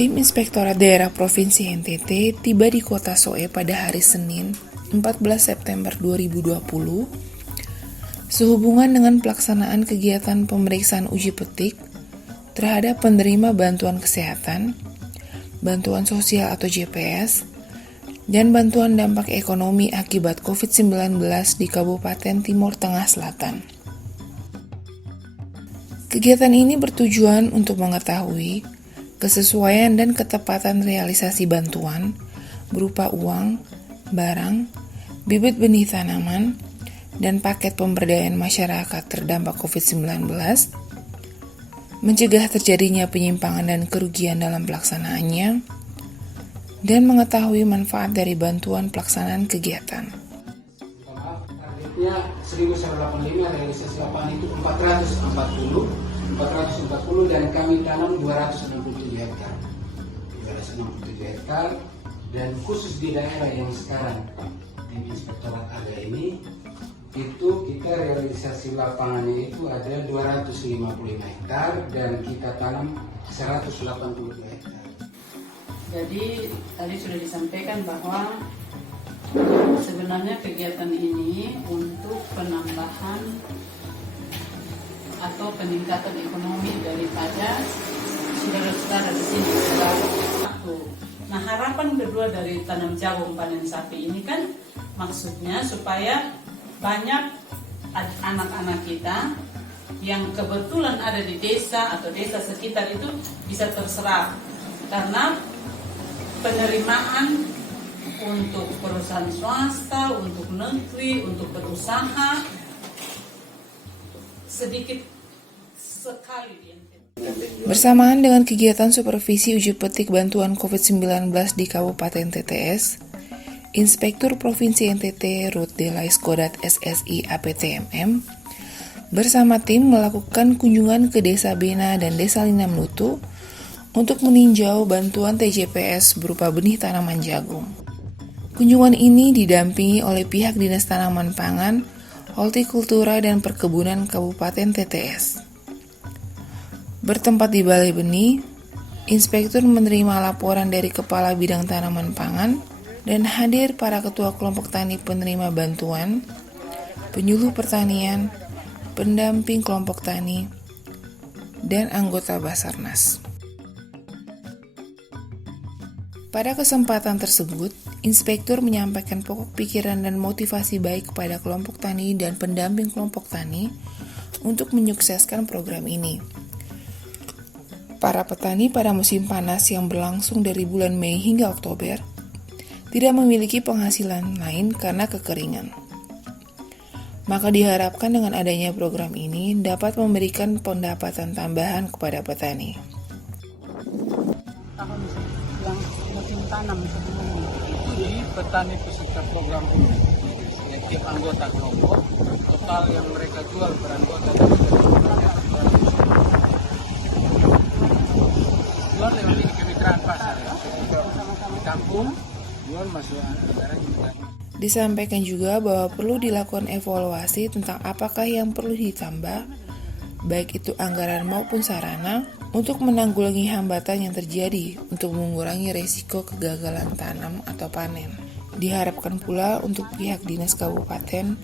Tim Inspektorat Daerah Provinsi NTT tiba di Kota Soe pada hari Senin, 14 September 2020, sehubungan dengan pelaksanaan kegiatan pemeriksaan uji petik terhadap penerima bantuan kesehatan, bantuan sosial atau JPS, dan bantuan dampak ekonomi akibat COVID-19 di Kabupaten Timur Tengah Selatan. Kegiatan ini bertujuan untuk mengetahui kesesuaian dan ketepatan realisasi bantuan berupa uang, barang, bibit benih tanaman, dan paket pemberdayaan masyarakat terdampak COVID-19, mencegah terjadinya penyimpangan dan kerugian dalam pelaksanaannya, dan mengetahui manfaat dari bantuan pelaksanaan kegiatan. Targetnya 1.185, realisasi lapangan itu 440 dan kami tanam 267 hektar. 267 hektar dan khusus di daerah yang sekarang tim Inspektorat ada ini itu kita realisasi lapangannya itu ada 255 hektar dan kita tanam 182 hektar. Jadi tadi sudah disampaikan bahwa sebenarnya kegiatan ini untuk penambahan atau peningkatan ekonomi daripada saudara-saudara di sini. Nah, harapan kedua dari tanam jagung panen sapi ini kan maksudnya supaya banyak anak-anak kita yang kebetulan ada di desa atau desa sekitar itu bisa terserap, karena penerimaan untuk perusahaan swasta, untuk negeri, untuk berusaha sedikit sekali di NTT. Bersamaan dengan kegiatan supervisi uji petik bantuan COVID-19 di Kabupaten TTS, Inspektur Provinsi NTT Rut Delais Kodat SSI APTMM bersama tim melakukan kunjungan ke Desa Bena dan Desa Linam Lutu untuk meninjau bantuan TJPS berupa benih tanaman jagung. Kunjungan ini didampingi oleh pihak Dinas Tanaman Pangan, Hortikultura dan Perkebunan Kabupaten TTS. Bertempat di Balai Benih, Inspektur menerima laporan dari Kepala Bidang Tanaman Pangan dan hadir para ketua kelompok tani penerima bantuan, penyuluh pertanian, pendamping kelompok tani, dan anggota Basarnas. Pada kesempatan tersebut, Inspektur menyampaikan pokok pikiran dan motivasi baik kepada kelompok tani dan pendamping kelompok tani untuk menyukseskan program ini. Para petani pada musim panas yang berlangsung dari bulan Mei hingga Oktober tidak memiliki penghasilan lain karena kekeringan. Maka diharapkan dengan adanya program ini dapat memberikan pendapatan tambahan kepada petani. Tanam sebelumnya. Jadi petani peserta program ini setiap anggota kelompok total yang mereka jual per anggota dari jual lewat ini kemitraan pasar ya. Di kampung jual masuk negara. Disampaikan juga bahwa perlu dilakukan evaluasi tentang apakah yang perlu ditambah, baik itu anggaran maupun sarana, untuk menanggulangi hambatan yang terjadi untuk mengurangi resiko kegagalan tanam atau panen. Diharapkan pula untuk pihak dinas kabupaten,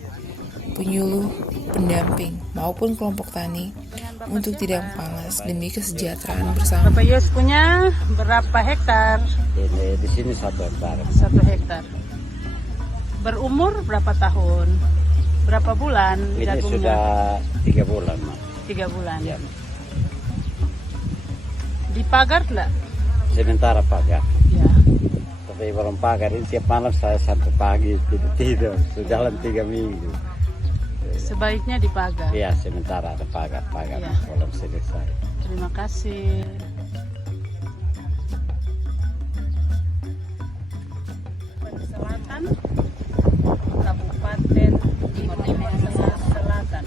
penyuluh, pendamping, maupun kelompok tani untuk tidak panas demi kesejahteraan bersama. Bapak Yos punya berapa hektar? Di sini 1 hektar. 1 hektar. Berumur berapa tahun? Berapa bulan Ini jagungnya? sudah 3 bulan, Mas. 3 bulan. Ya. Dipagar enggak? Sementara pagar. Ya. Tapi belum pagar, ini tiap malam saya sampai pagi tidur. Sudah jalan 3 minggu. Sebaiknya dipagar. Iya, sementara ada pagar Ya. belum selesai. Terima kasih. Selatan, Kabupaten Timur Tengah Selatan.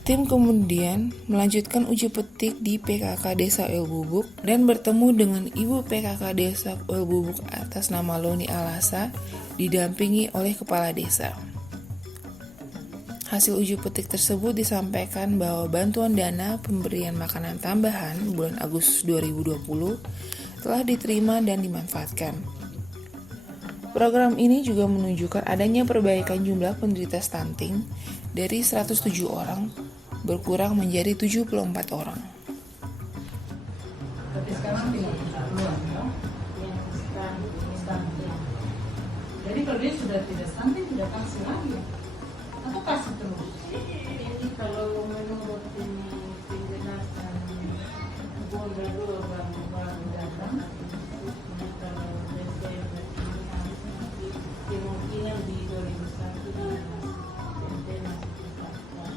Tim kemudian melanjutkan uji petik di PKK Desa Oel Bubuk dan bertemu dengan Ibu PKK Desa Oel Bubuk atas nama Loni Alasa, didampingi oleh Kepala Desa. Hasil uji petik tersebut disampaikan bahwa bantuan dana pemberian makanan tambahan bulan Agustus 2020 telah diterima dan dimanfaatkan. Program ini juga menunjukkan adanya perbaikan jumlah penderita stunting dari 107 orang berkurang menjadi 74 orang. Tapi sekarang tinggal 70-an, ya? Stunting. Jadi kalau dia sudah tidak stunting, tidak kasih lagi ya? Atau kasih terus? Ini kalau menurut ini penjelasan Bunda dulu baru datang, ini kalau Desember ini harusnya nanti kemungkinan di 2001 maintenance ditetapkan.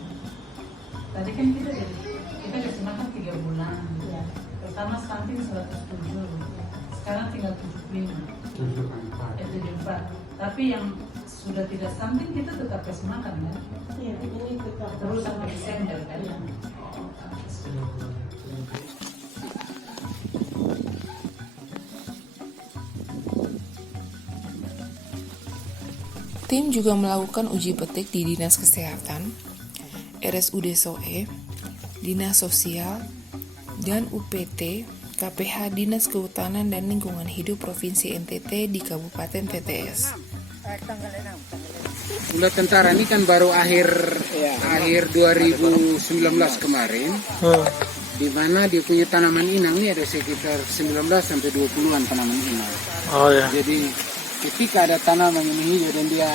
Tadi kan kita kasih makan 3 bulan. Ya. Pertama stunting 107, sekarang tinggal 75. 74. Tapi yang sudah tidak stunting kita tetap kasih makan kan? Iya, ini tetap Terus sampai Desember kan? Ya. Tim juga melakukan uji petik di Dinas Kesehatan, RSUD SOE, Dinas Sosial, dan UPT KPH Dinas Kehutanan dan Lingkungan Hidup Provinsi NTT di Kabupaten TTS. Ulat tentara ini kan baru akhir 2019 kemarin, di mana dia punya tanaman inang ini ada sekitar 19 sampai 20-an tanaman inang. Oh ya. Jadi ketika ada tanaman ini hijau dan dia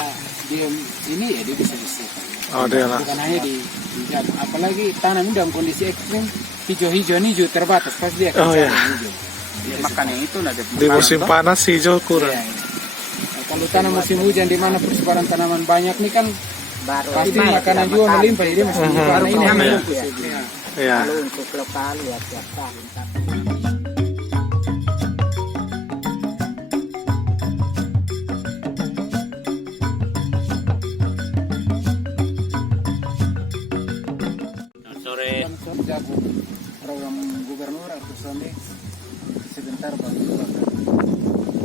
ini ya dia bisa diselesaikan. Oh dia lah. Bukan hanya dijaga, apalagi tanam ini dalam kondisi ekstrim hijau terbatas pasti dia akan Oh, iya. hijau. Makanya itu ada Di musim panas hijau kurang. Iya. Nah, kalau tanam musim hujan di mana persebaran tanaman banyak nih kan pasti makanan juga melimpah jadi mesti Baru ini pertama ya. bungkus, ya. Ya. Kalau untuk lokal ya tiap tahun. Kan jago program gubernur atau sampai sebentar baru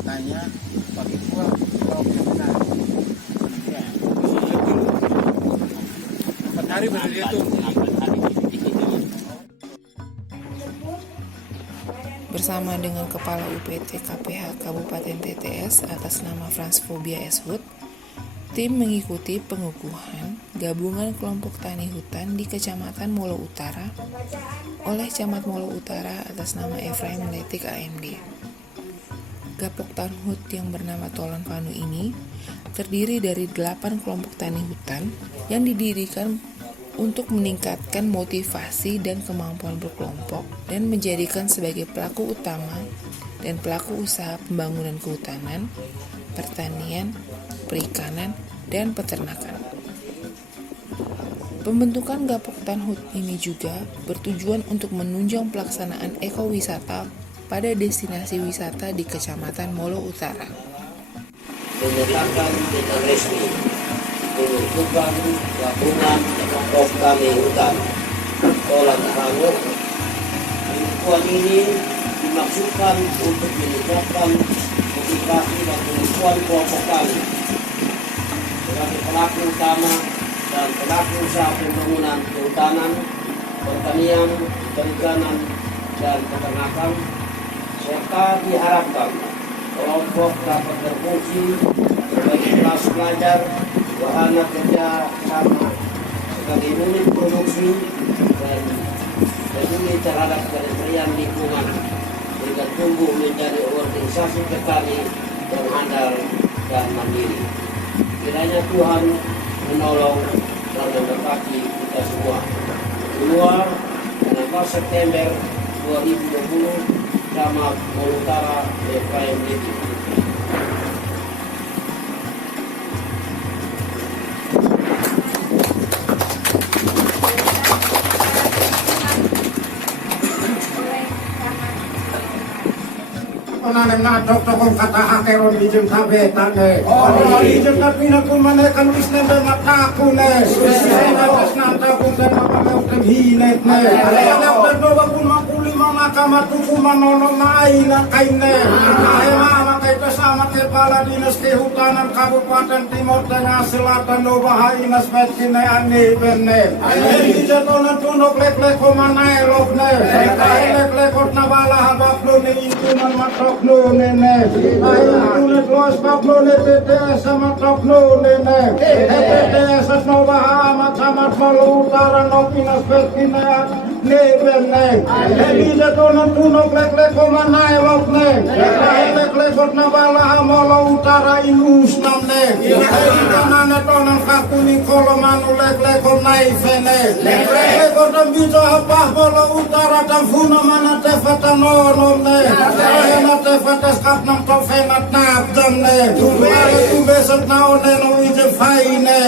tanya pakai uang kalau benar. Ya. 4 hari baru dia tuh. Bersama dengan Kepala UPT KPH Kabupaten TTS atas nama Fransfobia Eshut, tim mengikuti pengukuhan gabungan kelompok tani hutan di Kecamatan Molo Utara oleh Camat Molo Utara atas nama Efraim Letik AMD. Gapok Tanhut yang bernama Tolan Panu ini terdiri dari 8 kelompok tani hutan yang didirikan untuk meningkatkan motivasi dan kemampuan berkelompok dan menjadikan sebagai pelaku utama dan pelaku usaha pembangunan kehutanan, pertanian, perikanan, dan peternakan. Pembentukan Gapok Tanhut ini juga bertujuan untuk menunjang pelaksanaan ekowisata pada destinasi wisata di Kecamatan Molo Utara. Menyatakan dengan resmi pembentukan gabungan kelompok tani hutan Tolan Panu. Pembentukan ini dimaksudkan untuk meningkatkan motivasi dan kemampuan kelompok tani sebagai pelaku utama dan pelaku usaha pembangunan kehutanan, pertanian, perikanan, dan peternakan, serta diharapkan kelompok dapat berfungsi sebagai kelas belajar, wahana kerja sama, sebagai unit produksi, dan peduli terhadap kelestarian lingkungan, sehingga tumbuh menjadi organisasi petani yang handal dan mandiri. Kiranya Tuhan menolong dan memberkati kita semua. 16 September 2020, Camat Molo Utara, Efraim Letik. Onanem na tokong kata hakeron ijem sabe tane. Oh, ijem na pinakumane kan wisnen be matakune. Sena tasnanta kun den makameuten hinet ne. Alena berdoa kun makuli mama kamatuku manono mai na kaine. Ae mama kai bersama Kepala Dinas Kehutanan Kabupaten Timur Tengah Selatan Nobaha Inas Petkine Ani Benne. Ini jatuh tunduk lek-lek komanai lokne. Lek-lek nabala habak lune itu matok nene. Lune los bak lune TTS sama tok nene. TTS Nobaha amat sama Malu Utara Nopinas Petkine Ani Benne. Ini jatuh tunduk lek-lek komanai lokne. Lek-lek nabala Malu Utara Inus namne. Kanane tonan kakuni kolomanu lek-lek naifene. Lek-lek bijo apa Malu Utara dan funa mana tefata nonomne. Ayana tefata skapnam tofenat nabdamne. Tumare besat naone no ije faine.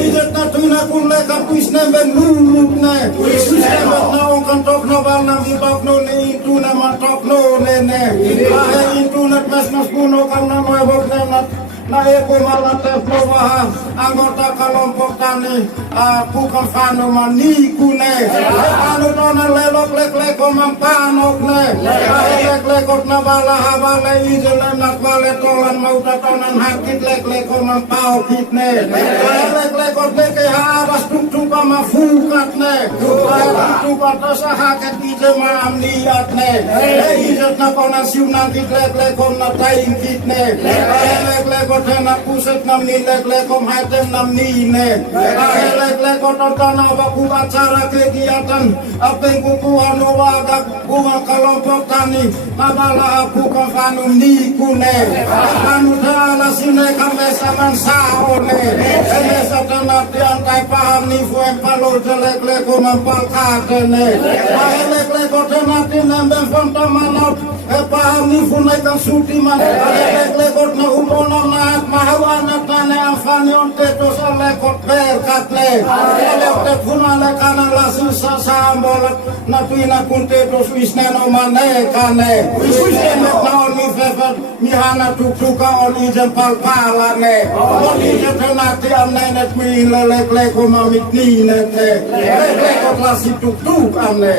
Ije natuna kun leka pisne ben lulukne. Pisne naon kantok nobal na vibak no ne ituna matok no nene. Ahe ituna mas kuno karena mebok nenat. Na eko malatef Nobaha anggota kelompok tani bukan fano manikune. Anu tonan lelok lek-lek mampanok ne. Lek-lek nabala habale izele nak bale tolan mau tonan hakit lek-lek mampau kitne. Lek-lek leke habas tuk-tuk mafukat ne. Tuk atas haket ije maam niat ne. Ijet na konan siunan kit lek-lek na taing kitne. Lek-lek Tena kuset nam ni lek-lek hatem nam ni ne. Lek-lek tonton abaku acara kegiatan apeng kukuhan waga bunga kelompok tani nabala aku kafanu ni kune. Kanu dala sine kame saman saone. Ene satana tiantai paham ni fuen palo lek-lek mampal katene. Lek-lek tena tinembe fonta manot paham ni funai kan suti man. Lek-lek na umona mahawana tane afani onte to salekot berkatle lekte funale kana lasu sasambolat natuina kunte to suisne no mane kane suisne na oni fefer mihana tuktuka oni jempal palane oni jetenati amnenet mi lelek mamit ni nete lek lasi tuktuk amne